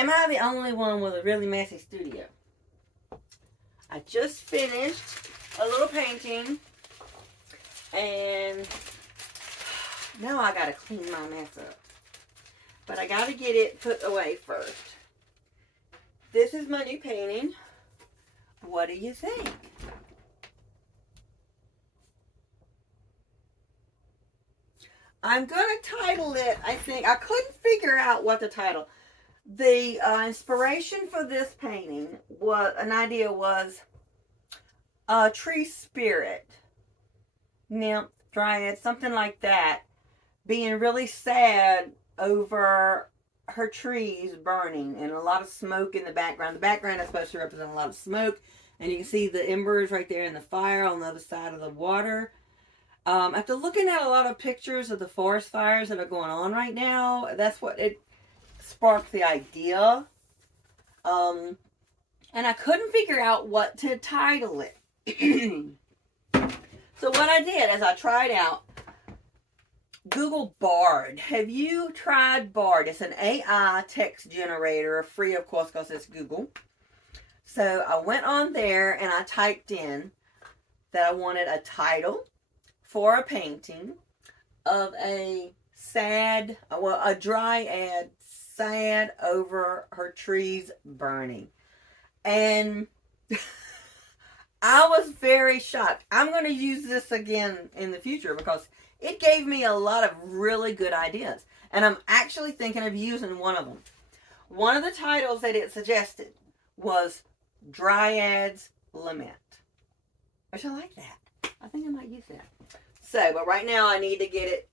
am I the only one with a really messy studio? I just finished a little painting, and now I gotta clean my mess up. But I gotta get it put away first. This is my new painting. What do you think? I'm going to title it, I think. I couldn't figure out what to title. The inspiration for this painting was, tree spirit, nymph, dryad, something like that, being really sad over her trees burning and a lot of smoke in the background. The background is supposed to represent a lot of smoke, and you can see the embers right there in the fire on the other side of the water. After looking at a lot of pictures of the forest fires that are going on right now, that's what it sparked the idea. And I couldn't figure out what to title it. So what I did is I tried out Google Bard. Have you tried Bard? It's an AI text generator, free of course because it's Google. So I went on there and I typed in that I wanted a title for a painting of a dryad sad over her trees burning. And I was very shocked. I'm going to use this again in the future because it gave me a lot of really good ideas. And I'm actually thinking of using one of them. One of the titles that it suggested was Dryad's Lament, which I like that. I think I might use that. So, but right now I need to get it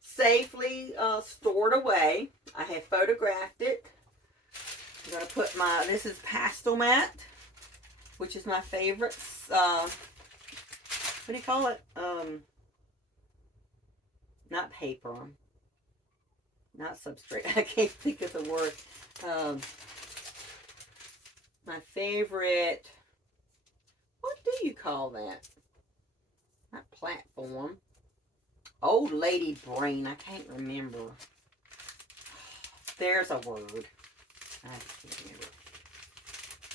safely stored away. I have photographed it. I'm going to put this is pastel matte, which is my favorite. What do you call it? Not paper. Not substrate. I can't think of the word. My favorite, what do you call that? Not platform. Old lady brain. I can't remember. There's a word. I can't remember.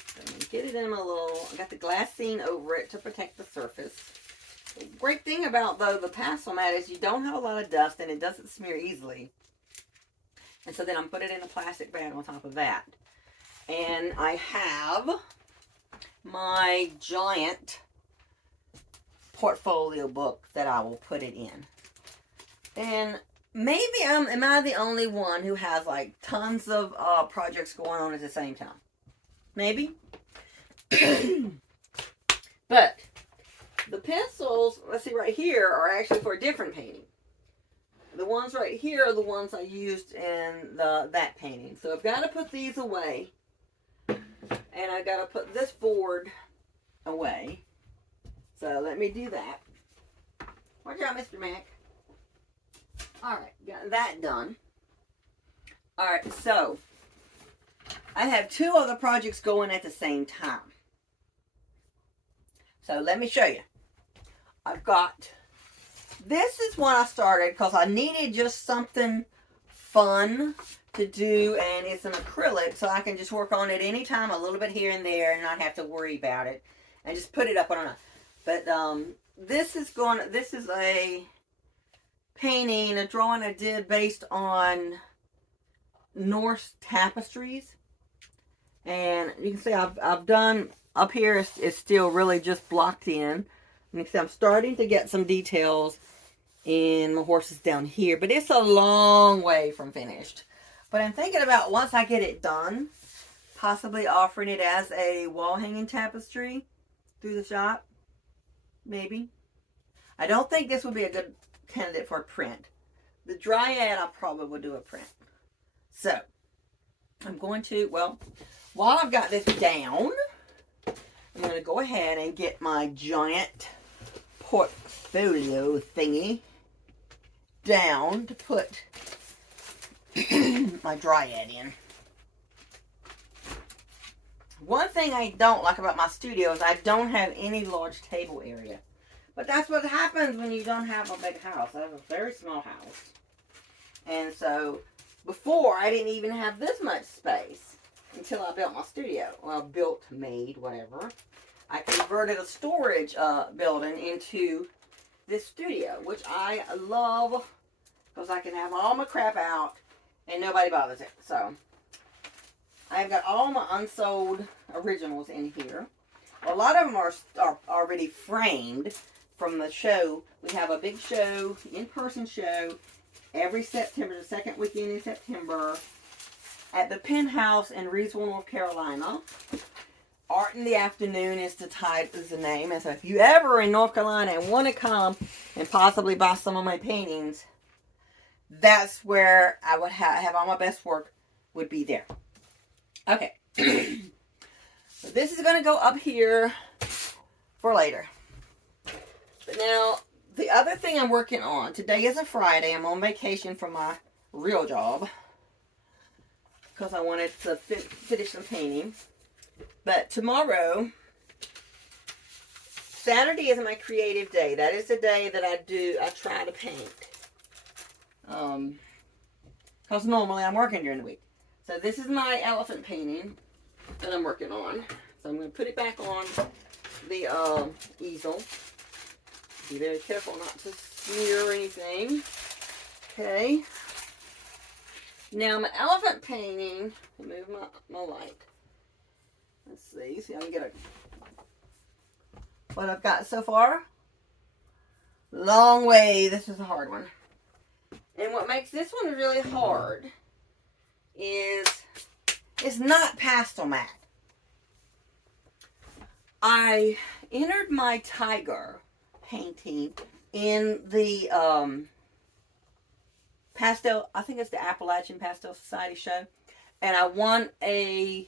So I'm going to get it in my little, I got the glassine over it to protect the surface. The great thing about, though, the pastel mat is you don't have a lot of dust and it doesn't smear easily. And so then I'm putting it in a plastic bag on top of that. And I have my giant portfolio book that I will put it in. And maybe am I the only one who has like tons of projects going on at the same time? Maybe. But the pencils, let's see right here, are actually for a different painting. The ones right here are the ones I used in that painting. So I've got to put these away. And I've got to put this board away. So let me do that. Watch out, Mr. Mac. Alright, got that done. Alright, so I have two other projects going at the same time. So let me show you. I've got, this is one I started because I needed just something fun to do, and it's an acrylic, so I can just work on it anytime, a little bit here and there, and not have to worry about it, and just put it up. I don't know. But this is a painting, a drawing I did based on Norse tapestries. And you can see I've done, up here it's still really just blocked in. You can see I'm starting to get some details in my horses down here, but it's a long way from finished. But I'm thinking about, once I get it done, possibly offering it as a wall hanging tapestry through the shop. Maybe. I don't think this would be a good candidate for a print. The dryad, I probably would do a print. So, I'm going to, well, while I've got this down, I'm going to go ahead and get my giant portfolio thingy down to put my dryad in. One thing I don't like about my studio is I don't have any large table area. But that's what happens when you don't have a big house. I have a very small house. And so, before, I didn't even have this much space. until I built my studio. Well, made, whatever. I converted a storage building into this studio, which I love because I can have all my crap out and nobody bothers it. So I've got all my unsold originals in here. A lot of them are already framed from the show. We have a big show, in-person show, every September, the second weekend in September, at the Penthouse in Reidsville, North Carolina. Art in the Afternoon is the name. And so if you ever in North Carolina and want to come and possibly buy some of my paintings, that's where I would have all my best work would be there. Okay. So this is going to go up here for later. But now, the other thing I'm working on, today is a Friday. I'm on vacation from my real job because I wanted to finish some painting. But tomorrow, Saturday is my creative day. That is the day that I try to paint. Because normally I'm working during the week. So this is my elephant painting that I'm working on. So I'm going to put it back on the easel. Be very careful not to smear anything. Okay. Now my elephant painting, move my light. Let's see I can get what I've got so far. Long way. This is a hard one. And what makes this one really hard is it's not pastel matte. I entered my tiger painting in the pastel, I think it's the Appalachian Pastel Society show, and I won a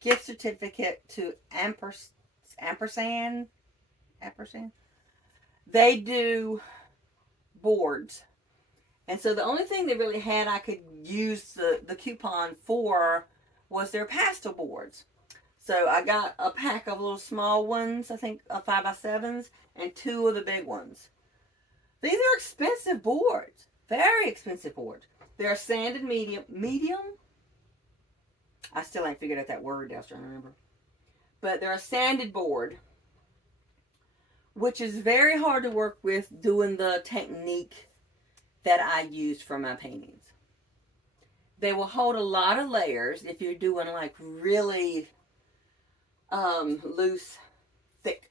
gift certificate to Ampersand. They do boards, and so the only thing they really had I could use the coupon for was their pastel boards. So I got a pack of little small ones, I think 5x7s, and 2 of the big ones. These are expensive boards. Very expensive boards. They're sanded medium. I still ain't figured out that word. I was trying to remember. But they're a sanded board, which is very hard to work with doing the technique that I use for my paintings. They will hold a lot of layers if you're doing like really loose, thick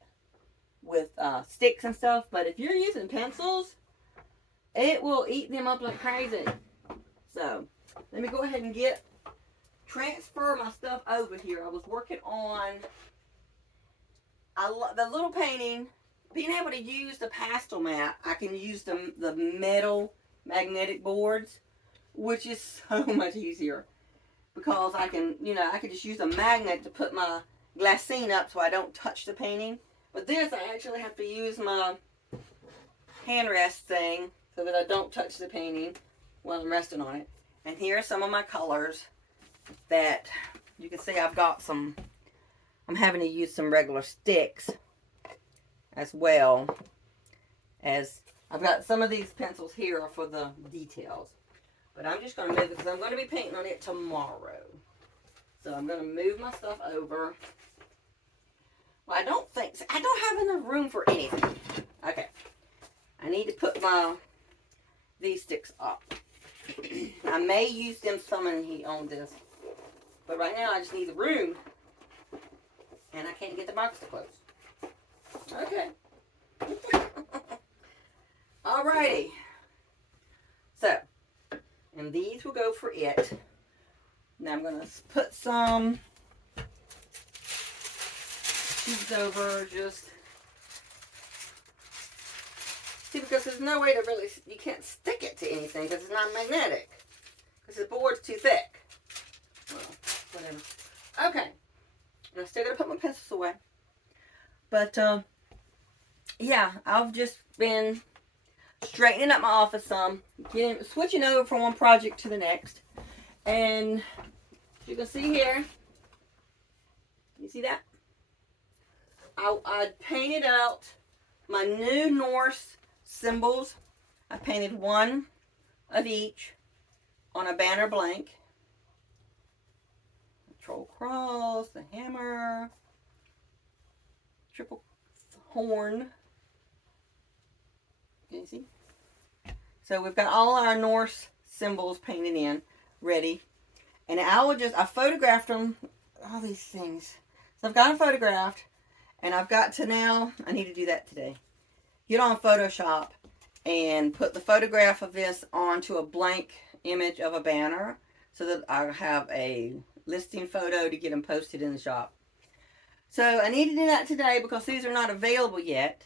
with sticks and stuff. But if you're using pencils, it will eat them up like crazy. So let me go ahead and transfer my stuff over here. I was working on the little painting. Being able to use the pastel matte, I can use the metal magnetic boards, which is so much easier because I can just use a magnet to put my glassine up so I don't touch the painting. But this, I actually have to use my hand rest thing so that I don't touch the painting while I'm resting on it. And here are some of my colors that you can see I've got some. I'm having to use some regular sticks as well as I've got some of these pencils here for the details. But I'm just going to move it because I'm going to be painting on it tomorrow. So I'm going to move my stuff over. Well, I don't have enough room for anything. Okay. I need to put these sticks up. I may use them some in heat on this. But right now I just need the room. And I can't get the box to close. Okay. Alrighty. So, and these will go for it. Now I'm going to put some sheets over, just see, because there's no way to really, you can't stick it to anything because it's not magnetic. Because the board's too thick. Well, whatever. Okay. And I'm still going to put my pencils away. But, yeah, I've just been straightening up my office some, switching over from one project to the next. And you can see here, you see that? I painted out my new Norse symbols. I painted one of each on a banner blank. Troll cross, the hammer, triple horn. Can you see? So we've got all our Norse symbols painted in, ready. And I photographed them, all these things. So I've got them photographed, and I've got to now, I need to do that today. Get on Photoshop and put the photograph of this onto a blank image of a banner so that I have a listing photo to get them posted in the shop. So I need to do that today because these are not available yet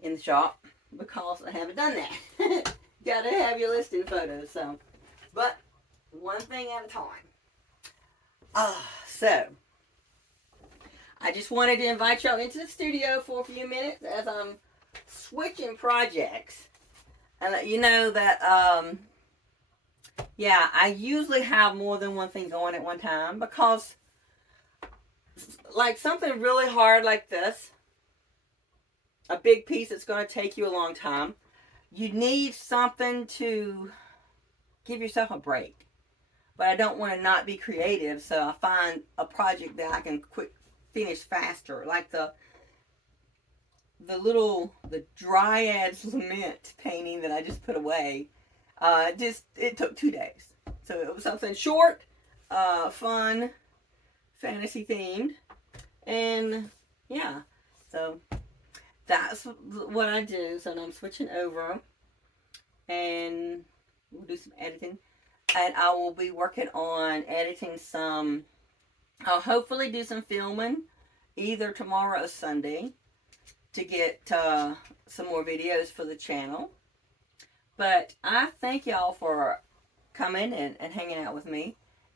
in the shop because I haven't done that. Gotta have your listing photos. So, but one thing at a time. So I just wanted to invite y'all into the studio for a few minutes as I'm switching projects and let you know that yeah, I usually have more than one thing going at one time because like something really hard like this, a big piece that's going to take you a long time, you need something to give yourself a break. But I don't want to not be creative, so I find a project that I can finish faster, like the Dryad's Lament painting that I just put away. It took 2 days. So it was something short, fun, fantasy themed, and yeah, so that's what I do. So now I'm switching over, and we'll do some editing, and I will be working on editing some. I'll hopefully do some filming either tomorrow or Sunday to get some more videos for the channel. But I thank y'all for coming and hanging out with me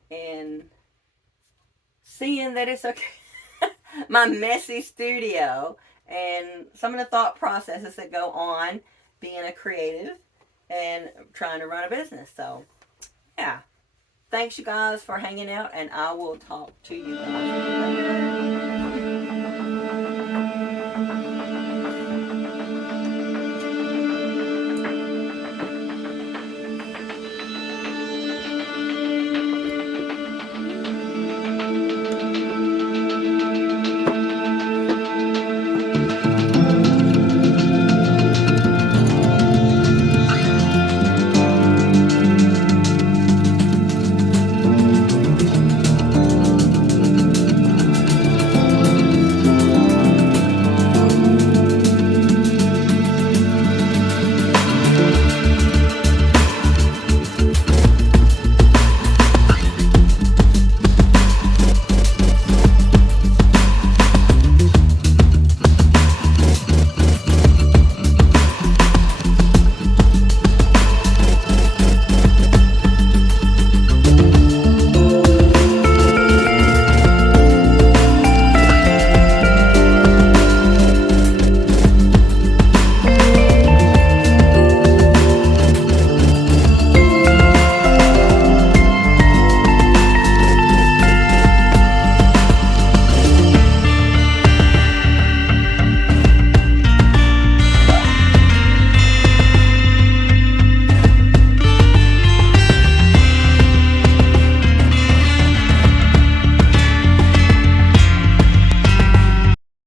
and seeing that it's okay. My messy studio and some of the thought processes that go on being a creative and trying to run a business. So, yeah. Thanks, you guys, for hanging out, and I will talk to you guys later.